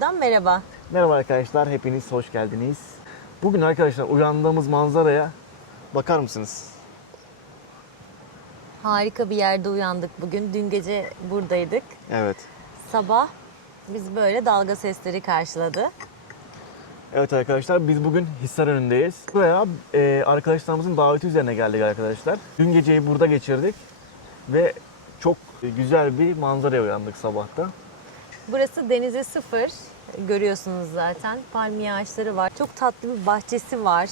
kanalından merhaba. Merhaba arkadaşlar, hepiniz hoş geldiniz. Bugün arkadaşlar uyandığımız manzaraya bakar mısınız? Harika bir yerde uyandık bugün. Dün gece buradaydık. Evet. Sabah biz böyle dalga sesleri karşıladı. Evet arkadaşlar, biz bugün Hisarönü'ndeyiz. Buraya e, arkadaşlarımızın daveti üzerine geldik arkadaşlar. Dün geceyi burada geçirdik ve çok güzel bir manzaraya uyandık sabahta. Burası denize sıfır. Görüyorsunuz zaten. Palmiye ağaçları var. Çok tatlı bir bahçesi var.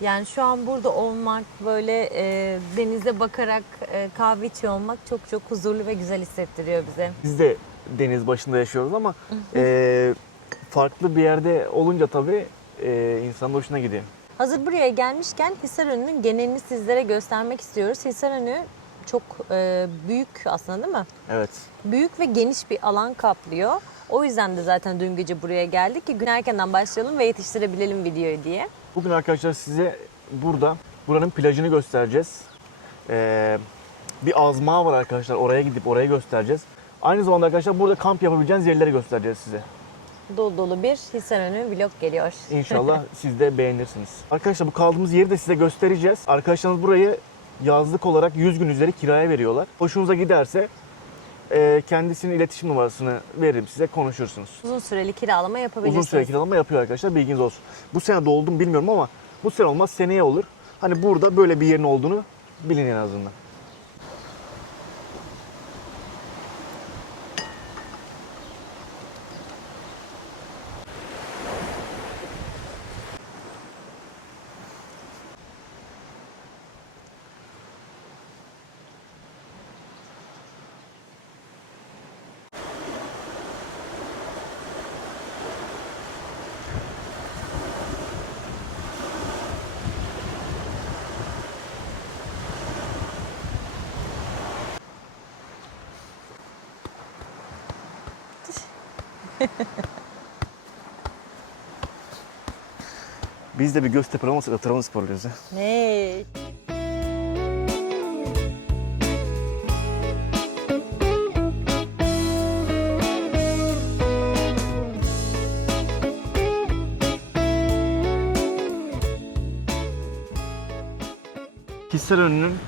Yani şu an burada olmak, böyle e, denize bakarak e, kahve içiyor olmak çok çok huzurlu ve güzel hissettiriyor bize. Biz de deniz başında yaşıyoruz ama e, farklı bir yerde olunca tabii e, insanın hoşuna gidiyor. Hazır buraya gelmişken Hisarönü'nün genelini sizlere göstermek istiyoruz. Hisarönü çok e, büyük aslında değil mi? Evet. Büyük ve geniş bir alan kaplıyor. O yüzden de zaten dün gece buraya geldik ki gün erkenden başlayalım ve yetiştirebilelim videoyu diye. Bugün arkadaşlar size burada buranın plajını göstereceğiz. Ee, bir azma var arkadaşlar. Oraya gidip oraya göstereceğiz. Aynı zamanda arkadaşlar burada kamp yapabileceğiniz yerleri göstereceğiz size. Dolu dolu bir Hisarönü vlog geliyor. İnşallah siz de beğenirsiniz. Arkadaşlar bu kaldığımız yeri de size göstereceğiz. Arkadaşlarımız burayı yazlık olarak 100 gün üzeri kiraya veriyorlar. Hoşunuza giderse e, kendisinin iletişim numarasını veririm size konuşursunuz. Uzun süreli kiralama yapabilirsiniz. Uzun süre kiralama yapıyor arkadaşlar bilginiz olsun. Bu sene doldu mu bilmiyorum ama bu sene olmaz seneye olur. Hani burada böyle bir yerin olduğunu bilin en azından. Biz de bir Göztepe olmasak da Trabzonsporluyuz ya. Ne? Hisarönü'nün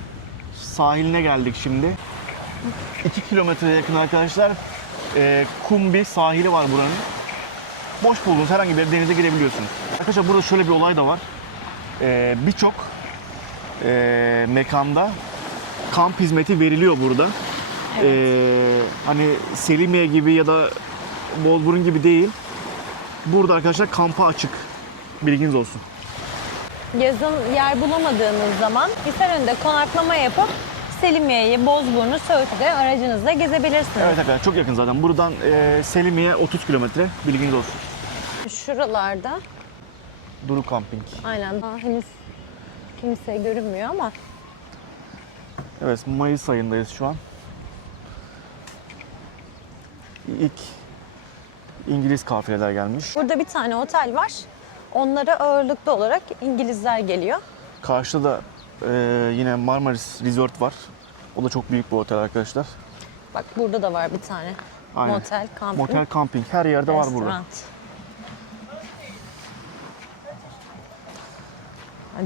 sahiline geldik şimdi. 2 kilometreye yakın arkadaşlar e, kum bir sahili var buranın. Boş bulduğunuz herhangi bir denize girebiliyorsunuz. Arkadaşlar burada şöyle bir olay da var. E, Birçok e, mekanda kamp hizmeti veriliyor burada. E, hani Selimiye gibi ya da Bozburun gibi değil. Burada arkadaşlar kampa açık. Bilginiz olsun. Yazın yer bulamadığınız zaman Hisarönü'nde konaklama yapıp Selimiye'yi, Bozburnu, Söğüt'ü aracınızla gezebilirsiniz. Evet arkadaşlar çok yakın zaten. Buradan e, Selimiye 30 kilometre. Bilginiz olsun. Şuralarda Duru Camping. aynen daha henüz kimse görünmüyor ama Evet Mayıs ayındayız şu an. İlk İngiliz kafileler gelmiş. burada bir tane otel var. Onlara ağırlıklı olarak İngilizler geliyor. Karşıda da e, yine Marmaris Resort var. O da çok büyük bir otel arkadaşlar. Bak burada da var bir tane. Aynen. Motel, kamping, Motel, camping her yerde var burada.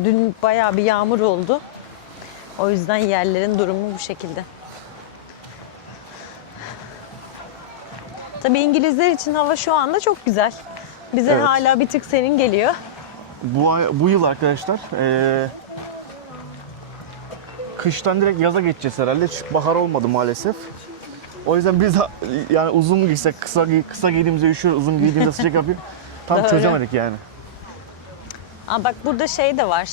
Dün bayağı bir yağmur oldu. O yüzden yerlerin durumu bu şekilde. Tabii İngilizler için hava şu anda çok güzel. Bize Evet. hala bir tık serin geliyor. Bu, ay- bu yıl arkadaşlar e, kıştan direkt yaza geçeceğiz herhalde. Hiç bahar olmadı maalesef. O yüzden biz yani uzun mu giysek, kısa, giy- kısa giydiğimizde üşüyor, uzun giydiğimizde sıcak yapıyor. Tam Doğru. çözemedik yani. Aa, bak burada şey de var.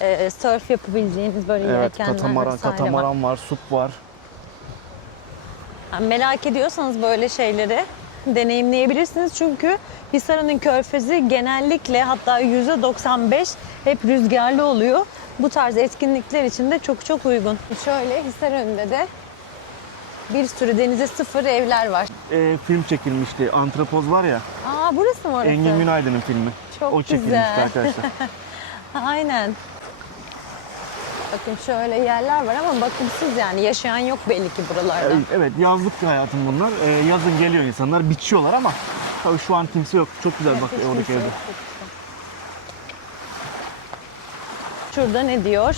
Ee, surf yapabileceğiniz böyle Evet, yelkenler katamaran, vesaire var. katamaran var, sup var. Yani merak ediyorsanız böyle şeyleri deneyimleyebilirsiniz. Çünkü Hisarönü'nün körfezi genellikle hatta %95 hep rüzgarlı oluyor. Bu tarz etkinlikler için de çok çok uygun. Şöyle Hisarönü'nde de bir sürü denize sıfır evler var. E, film çekilmişti. Antropoz var ya. Aa burası mı orası? Engin Günaydın'ın filmi. Çok o çekilmişti güzel. arkadaşlar. Aynen. Bakın şöyle yerler var ama bakımsız yani yaşayan yok belli ki buralarda. Evet yazlık bir hayatım bunlar. Ee, yazın geliyor insanlar biçiyorlar ama Tabii şu an kimse yok. Çok güzel bak Hiç oradaki evde. yok, çok güzel. Şurada ne diyor?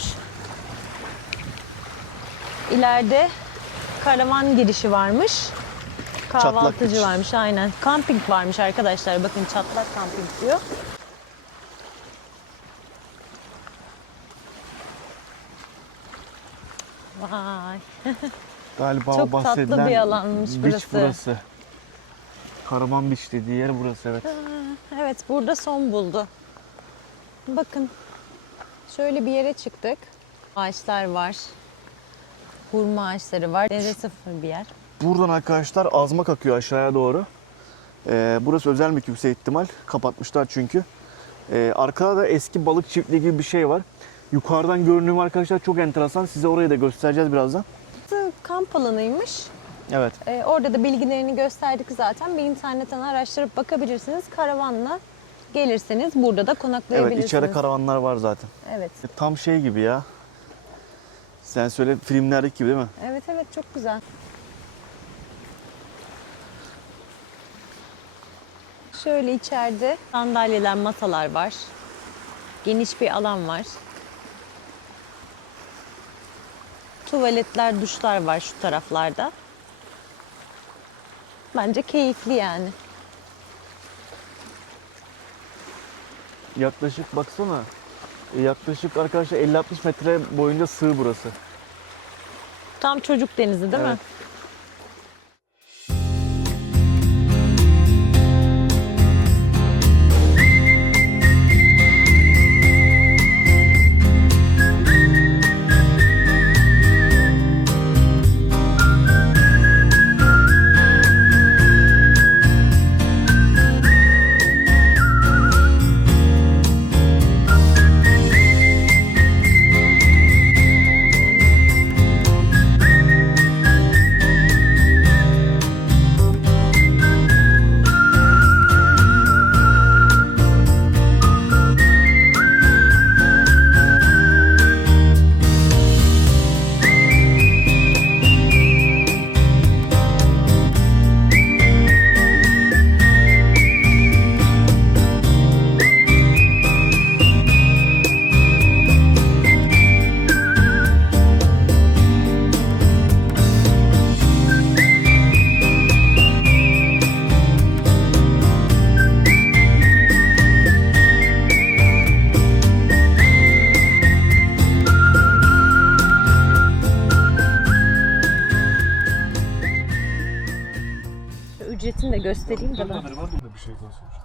İleride karavan girişi varmış. Kahvaltıcı varmış aynen. Kamping varmış arkadaşlar. Bakın çatlak kamping diyor. Vay. Galiba Çok o tatlı bahsedilen bir alanmış beach burası. burası. Karaman Beach dediği yer burası evet. Evet burada son buldu. Bakın şöyle bir yere çıktık. Ağaçlar var. Hurma ağaçları var. Denize sıfır bir yer. Buradan arkadaşlar azmak akıyor aşağıya doğru. Ee, burası özel mülk yüksek ihtimal. Kapatmışlar çünkü. Ee, arkada da eski balık çiftliği gibi bir şey var. Yukarıdan görünümü arkadaşlar çok enteresan. Size orayı da göstereceğiz birazdan. Kamp alanıymış. Evet. Ee, orada da bilgilerini gösterdik zaten. Bir internetten araştırıp bakabilirsiniz. Karavanla gelirseniz burada da konaklayabilirsiniz. Evet içeride karavanlar var zaten. Evet. E, Tam şey gibi ya. Sen söyle filmlerdeki gibi değil mi? Evet evet çok güzel. Şöyle içeride sandalyeler, masalar var. Geniş bir alan var. Tuvaletler, duşlar var şu taraflarda. Bence keyifli yani. Yaklaşık baksana. e, Yaklaşık arkadaşlar 50-60 metre boyunca sığ burası. Tam çocuk denizi değil mi? Evet. Daha soracağım.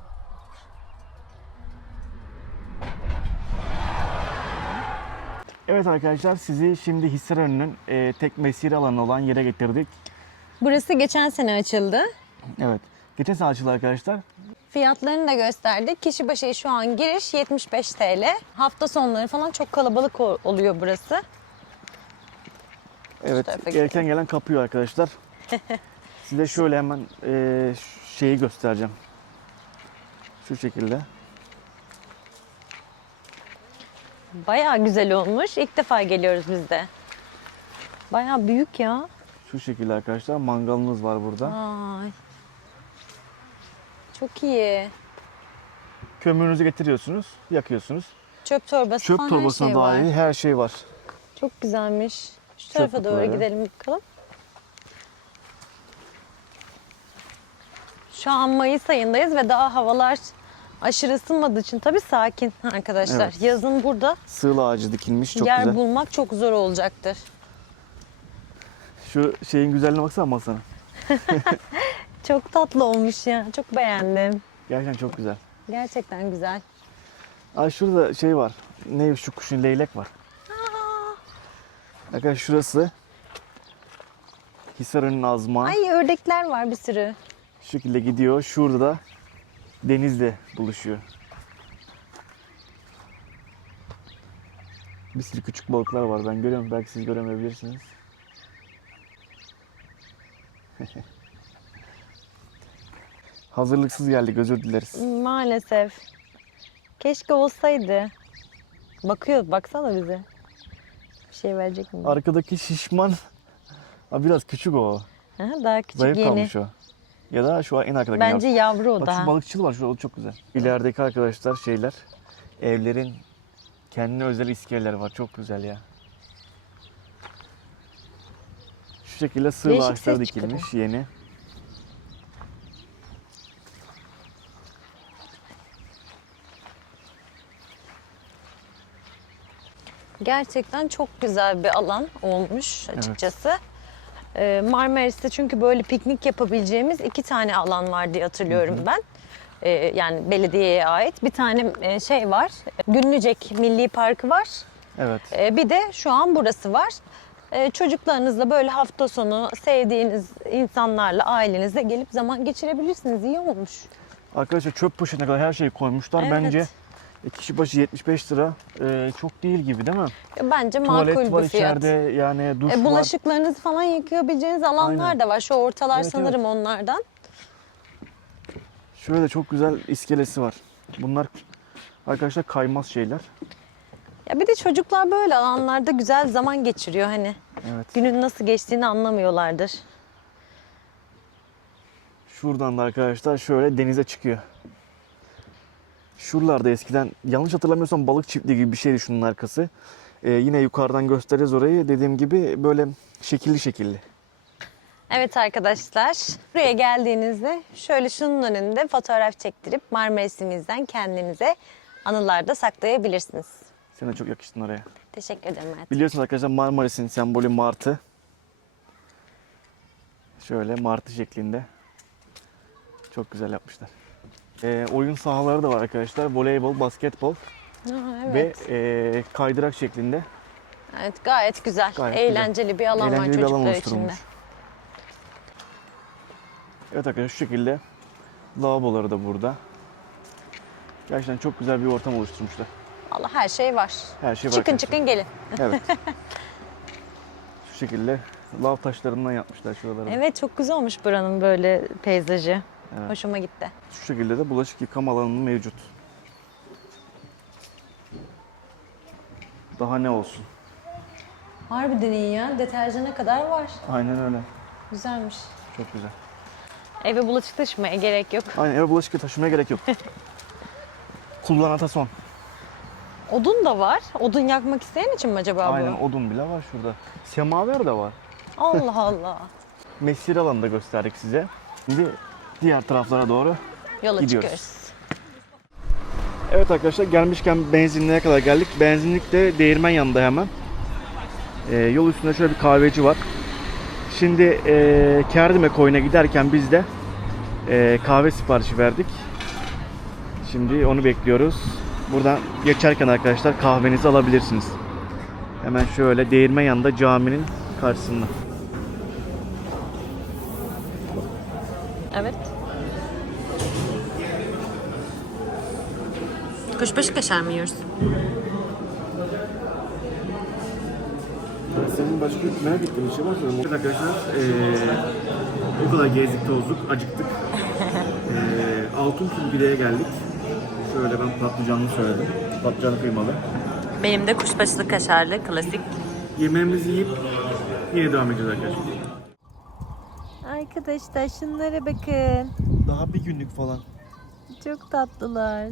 Evet arkadaşlar sizi şimdi Hisarönü'nün e, tek mesire alanı olan yere getirdik. Burası geçen sene açıldı. Evet. Geçen sene açıldı arkadaşlar. Fiyatlarını da gösterdik. Kişi başı şu an giriş 75 TL. Hafta sonları falan çok kalabalık oluyor burası. Evet. Gereken gelen kapıyor arkadaşlar. Size şöyle hemen e, şeyi göstereceğim. Şu şekilde. Bayağı güzel olmuş. İlk defa geliyoruz biz de. Bayağı büyük ya. Şu şekilde arkadaşlar. Mangalınız var burada. Ay. Çok iyi. Kömürünüzü getiriyorsunuz. Yakıyorsunuz. Çöp torbası Çöp falan torbasına her şey var. dahil her şey var. Çok güzelmiş. Şu tarafa doğru kutuları. gidelim bakalım. Şu an Mayıs ayındayız ve daha havalar aşırı ısınmadığı için tabii sakin arkadaşlar. Evet. Yazın burada Sığla ağacı dikilmiş. Çok yer güzel. bulmak çok zor olacaktır. Şu şeyin güzelliğine baksana masanın. Çok tatlı olmuş ya. Çok beğendim. Gerçekten çok güzel. Gerçekten güzel. Ay şurada şey var. Ne şu kuşun leylek var. Arkadaşlar şurası Hisarönü'nün azmağı. Ay ördekler var bir sürü. Şu şekilde gidiyor. Şurada da denizle buluşuyor. Bir sürü küçük balıklar var. Ben görüyorum. Belki siz göremeyebilirsiniz. Hazırlıksız geldik. Özür dileriz. Maalesef. Keşke olsaydı. Bakıyor, baksana bize. Bir şey verecek mi? Arkadaki şişman. Aa, biraz küçük o. Aha, daha küçük Zayıf yeni. kalmış o. Ya da şu an en arkadaki Bence yavru. o Bak daha. şu balıkçılı var. Şurada o çok güzel. İlerideki arkadaşlar şeyler. Evlerin kendine özel iskeleler var. Çok güzel ya. Şu şekilde sığ Değişik ses çıkıyor. dikilmiş yeni. Gerçekten çok güzel bir alan olmuş açıkçası. Ee, Marmaris'te çünkü böyle piknik yapabileceğimiz iki tane alan var diye hatırlıyorum ben. Ee, yani belediyeye ait. Bir tane e, şey var. Günlücek Milli Parkı var. Evet. Ee, bir de şu an burası var. Çocuklarınızla böyle hafta sonu sevdiğiniz insanlarla ailenizle gelip zaman geçirebilirsiniz. İyi olmuş. Arkadaşlar çöp poşetine kadar her şeyi koymuşlar. Evet. Bence kişi başı 75 lira e, çok değil gibi değil mi? Bence Tuvalet makul var bir fiyat. içeride yani duş E, var. bulaşıklarınızı falan yıkayabileceğiniz alanlar Aynen. da var. Şu ortalar Evet, sanırım onlardan. Şöyle çok güzel iskelesi var. Bunlar arkadaşlar kaymaz şeyler. Ya bir de çocuklar böyle alanlarda güzel zaman geçiriyor hani. Evet. Günün nasıl geçtiğini anlamıyorlardır. Şuradan da arkadaşlar şöyle denize çıkıyor. Şuralarda eskiden yanlış hatırlamıyorsam balık çiftliği gibi bir şeydi şunun arkası. Ee, yine yukarıdan göstereceğiz orayı. Dediğim gibi böyle şekilli şekilli. Evet arkadaşlar, buraya geldiğinizde şöyle şunun önünde fotoğraf çektirip Marmaris'imizden kendinize anılarda saklayabilirsiniz. Sen de çok yakıştın oraya. Teşekkür ederim hayatım. Biliyorsunuz arkadaşlar Marmaris'in sembolü martı. Şöyle martı şeklinde. Çok güzel yapmışlar. Ee, oyun sahaları da var arkadaşlar. Voleybol, basketbol evet. ve e, kaydırak şeklinde. evet gayet güzel. Gayet güzel. Eğlenceli bir alan Eğlenceli bir var alan çocuklar için de. Evet arkadaşlar şu şekilde lavaboları da burada. Gerçekten çok güzel bir ortam oluşturmuşlar. Allah her şey var. Her şey var. çıkın arkadaşlar. çıkın gelin. Evet. şu şekilde lav taşlarından yapmışlar şuraları. Evet çok güzel olmuş buranın böyle peyzajı. Evet. Hoşuma gitti. Şu şekilde de bulaşık yıkama alanı mevcut. Daha ne olsun? Harbiden iyi ya. Deterjana kadar var. Aynen öyle. Güzelmiş. Çok güzel. Eve bulaşık taşımaya gerek yok. Aynen eve bulaşık taşımaya gerek yok. Kullanata son. Odun da var. Odun yakmak isteyen için mi acaba Aynen bu? odun bile var şurada. Semaver de var. Allah Allah. Mesire alanı da gösterdik size. Şimdi diğer taraflara doğru Yola Gidiyoruz. çıkıyoruz. Evet arkadaşlar gelmişken benzinliğe kadar geldik. Benzinlik de değirmen yanında hemen. Ee, yol üstünde şöyle bir kahveci var. Şimdi e, Kerdime koyuna giderken biz de e, kahve siparişi verdik. Şimdi onu bekliyoruz. Buradan geçerken arkadaşlar kahvenizi alabilirsiniz. Hemen şöyle değirmen yanında caminin karşısında. Evet. Kuşbaşı kaşar mı yiyoruz? Senin başka merak ettiğin bir şey varsa Evet arkadaşlar eee o kadar gezdik tozduk, acıktık. eee Altın Kulbile'ye geldik. Şöyle ben patlıcanlı söyledim. Patlıcanlı kıymalı. Benim de kuşbaşılı kaşarlı klasik. Yemeğimizi yiyip yine devam edeceğiz arkadaşlar. Arkadaşlar şunlara bakın. Daha bir günlük falan. Çok tatlılar.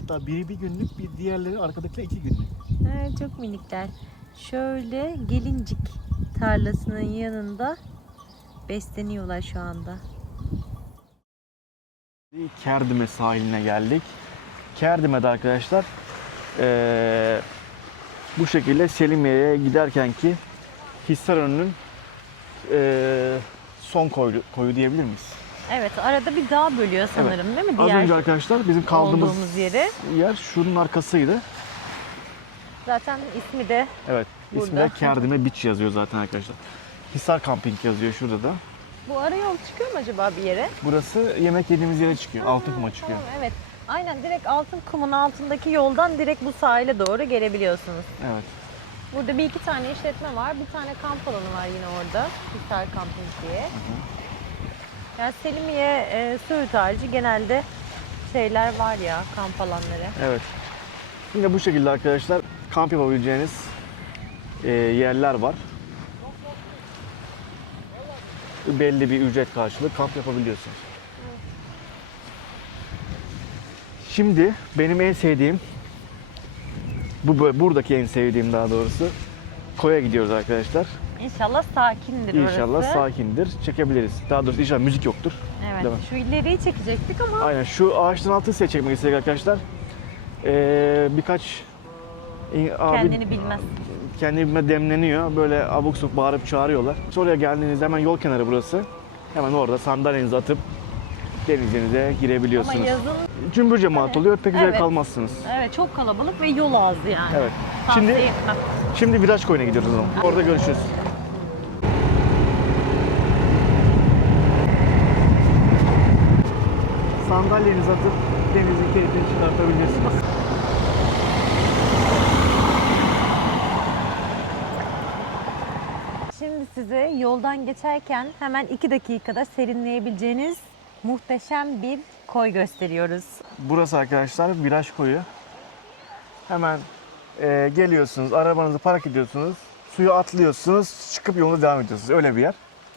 Hatta biri bir günlük, bir diğerleri arkadakiler iki günlük. Ha, çok minikler. Şöyle gelincik tarlasının yanında besleniyorlar şu anda. Kerdime sahiline geldik. Kerdime'de arkadaşlar eee, bu şekilde Selimiye'ye giderken ki Hisarönü'nün eee, son koyu, koyu diyebilir miyiz? Evet arada bir dağ bölüyor sanırım değil mi? Az Diğer önce arkadaşlar bizim kaldığımız yeri. yer şunun arkasıydı. Zaten ismi de Evet. İsmi Burada. de Kerdime Beach yazıyor zaten arkadaşlar. Hisar Camping yazıyor şurada da. bu ara yol çıkıyor mu acaba bir yere? Burası yemek yediğimiz yere çıkıyor. Altın kuma çıkıyor. Tamam evet. Aynen direkt altın kumun altındaki yoldan direkt bu sahile doğru gelebiliyorsunuz. Evet. Burada bir iki tane işletme var. Bir tane kamp alanı var yine orada. Hisar Camping diye. Yani Selimiye, e, Söğüt harici genelde şeyler var ya kamp alanları. Evet. Yine bu şekilde arkadaşlar kamp yapabileceğiniz e, yerler var. belli bir ücret karşılığı kamp yapabiliyorsunuz. Şimdi benim en sevdiğim bu buradaki en sevdiğim daha doğrusu koya gidiyoruz arkadaşlar. İnşallah sakindir İnşallah orası. sakindir. Çekebiliriz. Daha doğrusu inşallah müzik yoktur. Evet. Değil mi? Şu ileriyi çekecektik ama Aynen şu ağaçtan altı size çekmek istedik arkadaşlar. Ee, birkaç e, abi kendini bilmez. kendi bilme demleniyor. Böyle abuk subuk bağırıp çağırıyorlar. Oraya geldiğinizde hemen yol kenarı burası. Hemen orada sandalyenizi atıp denizinize Ama girebiliyorsunuz. yazın Cümbür cemaat oluyor. Pek güzel Evet. kalmazsınız. evet çok kalabalık ve yol azdı yani. Evet. Tavsiye Şimdi etmem. şimdi viraj koyuna gidiyoruz o zaman. Orada görüşürüz. Sandalyenizi atıp denizin keyfini çıkartabilirsiniz. Şimdi size yoldan geçerken hemen iki dakikada serinleyebileceğiniz muhteşem bir koy gösteriyoruz. Burası arkadaşlar viraj koyu. Hemen e, geliyorsunuz, arabanızı park ediyorsunuz, suya atlıyorsunuz, çıkıp yoluna devam ediyorsunuz. Öyle bir yer.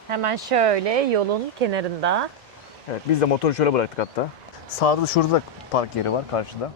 Hemen şöyle yolun kenarında. Evet, biz de motoru şöyle bıraktık hatta. Sağda da şurada da park yeri var karşıda.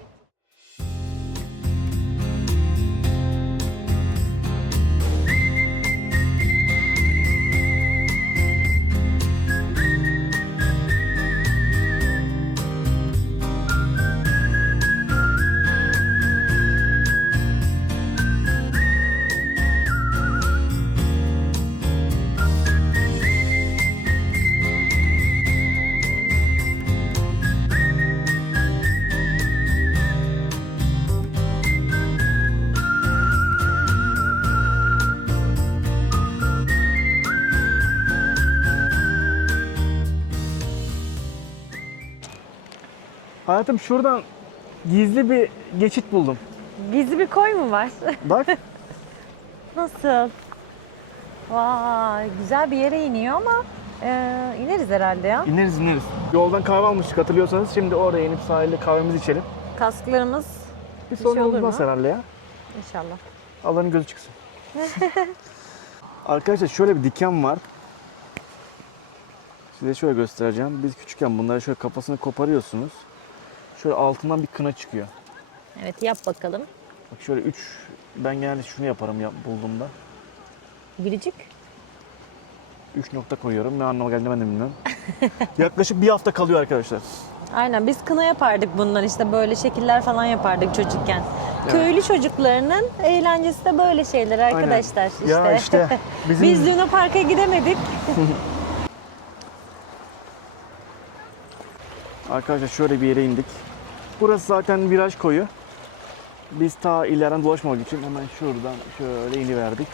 Hayatım şuradan gizli bir geçit buldum. Gizli bir koy mu var? Bak. Nasıl? Vay güzel bir yere iniyor ama e, ineriz herhalde ya. ineriz ineriz. Yoldan kahve almıştık hatırlıyorsanız. Şimdi oraya inip sahilde kahvemizi içelim. Kasklarımız Bir şey sorun olur olmaz mu? herhalde ya. inşallah. Allah'ın gözü çıksın. Arkadaşlar şöyle bir diken var. Size şöyle göstereceğim. Biz küçükken bunları şöyle kafasını koparıyorsunuz. Şöyle altından bir kına çıkıyor. Evet yap bakalım. Bak şöyle üç, ben genelde şunu yaparım ya, bulduğumda. Biricik. Üç nokta koyuyorum. Ne anlama geldi ben de bilmiyorum. Yaklaşık bir hafta kalıyor arkadaşlar. Aynen biz kına yapardık bundan işte böyle şekiller falan yapardık çocukken. Köylü çocuklarının eğlencesi de böyle şeyler arkadaşlar işte. Ya işte bizim Biz Luna Park'a gidemedik. arkadaşlar şöyle bir yere indik. Burası zaten viraj koyu. Biz ta ileriden dolaşmamak için hemen şuradan şöyle iniverdik.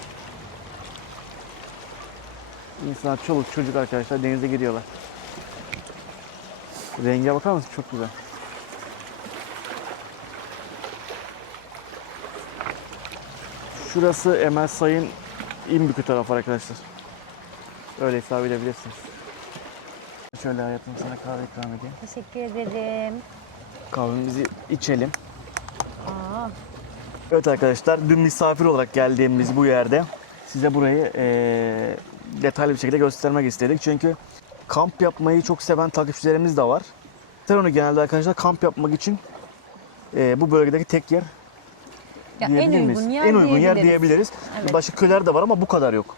İnsanlar çoluk çocuk arkadaşlar denize giriyorlar. Renge bakar mısın? Çok güzel. Şurası Emel Sayın İmbükü tarafı arkadaşlar. Öyle hesap edebilirsiniz. Şöyle hayatım sana kahve ikram edeyim. Teşekkür ederim. Kahvemizi içelim. Aa, Evet arkadaşlar dün misafir olarak geldiğimiz bu yerde size burayı eee, detaylı bir şekilde göstermek istedik. Çünkü kamp yapmayı çok seven takipçilerimiz de var. Teronu genelde arkadaşlar kamp yapmak için eee, bu bölgedeki tek yer ya en miyiz? uygun yer en uygun yer diyebiliriz. diyebiliriz. Evet. Başka köyler de var ama bu kadar yok.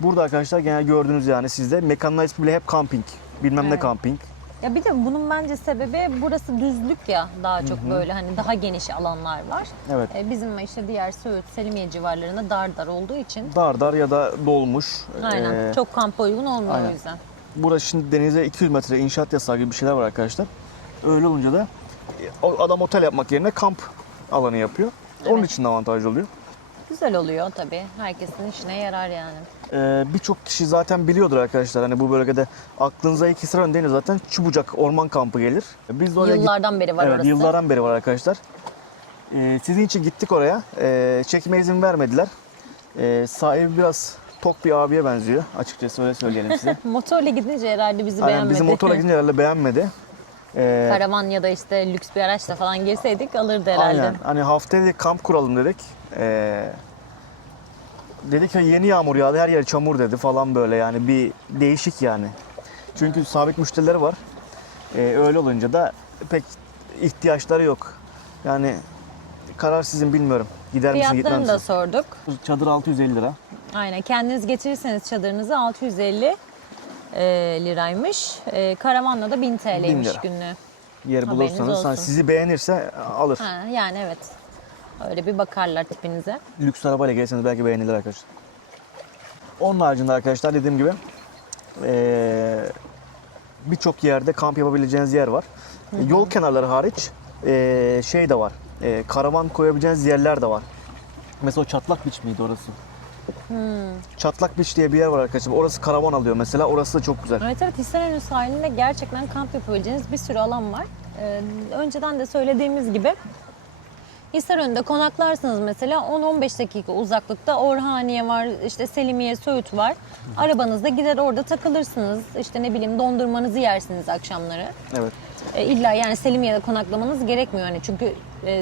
Burada arkadaşlar genel gördüğünüz yani sizde mekanlar ismi bile hep kamping. Bilmem ne Evet. kamping. Ya bir de bunun bence sebebi burası düzlük ya daha çok böyle hani daha geniş alanlar var. Evet. E, bizim işte diğer Söğüt, Selimiye civarlarında dar dar olduğu için Dar dar ya da dolmuş. aynen Eee, çok kampa uygun olmuyor aynen. o yüzden. Burası şimdi denize 200 metre inşaat yasağı gibi bir şeyler var arkadaşlar. Öyle olunca da e, adam otel yapmak yerine kamp alanı yapıyor. Onun Evet. için de avantajlı oluyor. Güzel oluyor tabii. Herkesin işine yarar yani. Ee, Birçok kişi zaten biliyordur arkadaşlar. Hani bu bölgede aklınıza ilk sıra öndeğiniz zaten Çubucak Orman Kampı gelir. Biz de oraya Yıllardan beri var evet, orası. yıllardan beri var arkadaşlar. Ee, sizin için gittik oraya. Ee, çekime izin vermediler. Ee, sahibi biraz tok bir abiye benziyor. Açıkçası öyle söyleyelim size. Motorla gidince herhalde bizi Aynen beğenmedi. bizim motorla gidince herhalde beğenmedi. Ee, Karavan ya da işte lüks bir araçla falan girseydik alırdı herhalde. Aynen. Hani haftaya dedik kamp kuralım dedik. Ee, Dedi ki yeni yağmur yağdı her yer çamur dedi falan böyle yani bir değişik yani. Çünkü sabit müşterileri var. Ee, öyle olunca da pek ihtiyaçları yok. Yani karar sizin bilmiyorum. Gider misin gitmez Fiyatlarını da misin? sorduk. Çadır 650 lira. Aynen kendiniz getirirseniz çadırınızı 650 e, liraymış. E, karavanla da 1000 TL'ymiş lira. günlüğü. Yer Haberiniz bulursanız olsun. sizi beğenirse alır. Ha, yani evet. Öyle bir bakarlar tipinize. Lüks arabayla gelirseniz belki beğenilir arkadaşlar. Onun haricinde arkadaşlar dediğim gibi eee, birçok yerde kamp yapabileceğiniz yer var. Yol kenarları hariç eee, şey de var. Eee, karavan koyabileceğiniz yerler de var. Mesela o Çatlak Beach miydi orası? Çatlak Beach diye bir yer var arkadaşlar. Orası karavan alıyor mesela. Orası da çok güzel. Evet evet Hisarönü sahilinde gerçekten kamp yapabileceğiniz bir sürü alan var. Ee, önceden de söylediğimiz gibi Hisarönü'nde konaklarsınız mesela 10-15 dakika uzaklıkta Orhaniye var, işte Selimiye, Söğüt var. Arabanızda gider orada takılırsınız. İşte ne bileyim dondurmanızı yersiniz akşamları. Evet. E, illa yani Selimiye'de konaklamanız gerekmiyor hani çünkü e,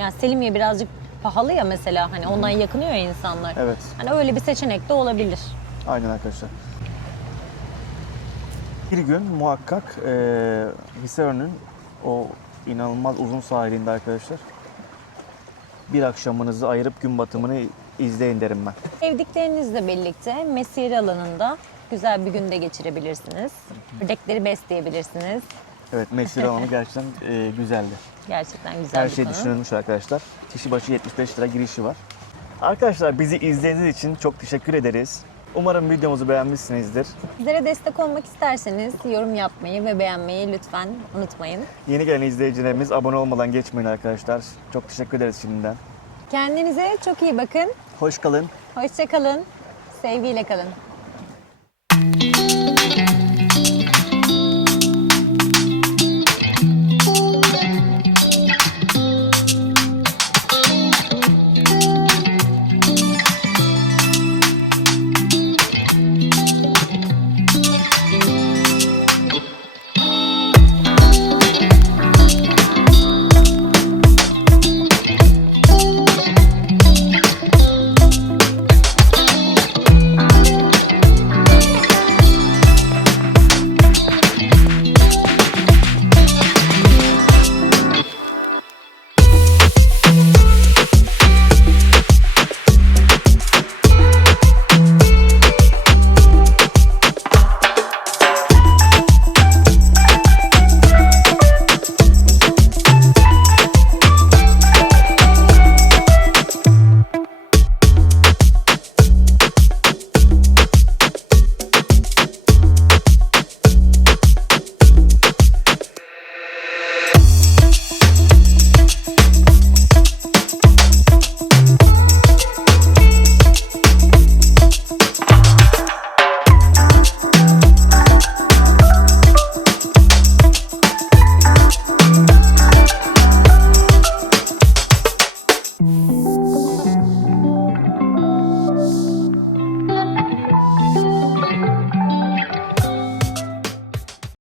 yani Selimiye birazcık pahalı ya mesela hani ondan yakınıyor ya insanlar. Evet. Hani öyle bir seçenek de olabilir. Aynen arkadaşlar. Bir gün muhakkak eee Hisarönü'nün o inanılmaz uzun sahilinde arkadaşlar bir akşamınızı ayırıp gün batımını izleyin derim ben. Sevdiklerinizle birlikte mesire alanında güzel bir günde geçirebilirsiniz. Ördekleri besleyebilirsiniz. Evet mesire alanı gerçekten eee, güzeldi. Gerçekten güzel Her bir şey konu. düşünülmüş arkadaşlar. Kişi başı 75 lira girişi var. Arkadaşlar bizi izlediğiniz için çok teşekkür ederiz. Umarım videomuzu beğenmişsinizdir. Bizlere destek olmak isterseniz yorum yapmayı ve beğenmeyi lütfen unutmayın. Yeni gelen izleyicilerimiz abone olmadan geçmeyin arkadaşlar. Çok teşekkür ederiz şimdiden. Kendinize çok iyi bakın. Hoş kalın. Hoşça kalın. Sevgiyle kalın.